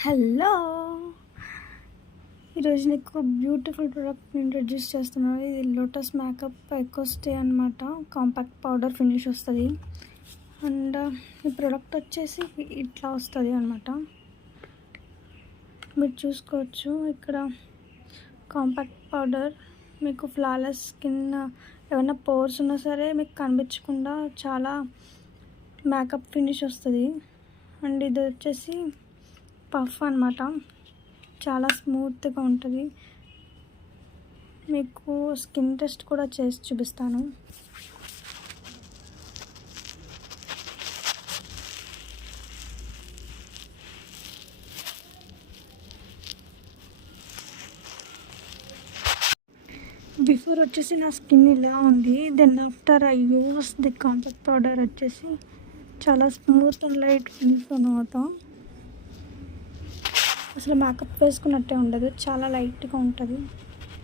Hello, ఈరోజు నీకు beautiful ప్రోడక్ట్ని ఇంట్రడ్యూస్ చేస్తున్నాను. ఇది లోటస్ మేకప్ ఎకో స్టే అనమాట. కాంపాక్ట్ పౌడర్ ఫినిష్ వస్తుంది. అండ్ ఈ ప్రోడక్ట్ వచ్చేసి ఇట్లా వస్తుంది అనమాట. మీరు చూసుకోవచ్చు ఇక్కడ కాంపాక్ట్ పౌడర్. మీకు ఫ్లాలెస్ స్కిన్, ఏమైనా పోర్స్ ఉన్నా సరే మీకు కనిపించకుండా చాలా మేకప్ ఫినిష్ వస్తుంది. అండ్ ఇది వచ్చేసి పఫ్ అనమాట. చాలా స్మూత్గా ఉంటుంది. మీకు స్కిన్ టెస్ట్ కూడా చేసి చూపిస్తాను. బిఫోర్ వచ్చేసి నా స్కిన్ ఇలా ఉంది. Then after I use the compact powder వచ్చేసి చాలా స్మూత్ అండ్ లైట్ ఫినిష్ అనమాట. అసలు మేకప్ వేసుకున్నట్టే ఉండదు, చాలా లైట్గా ఉంటుంది.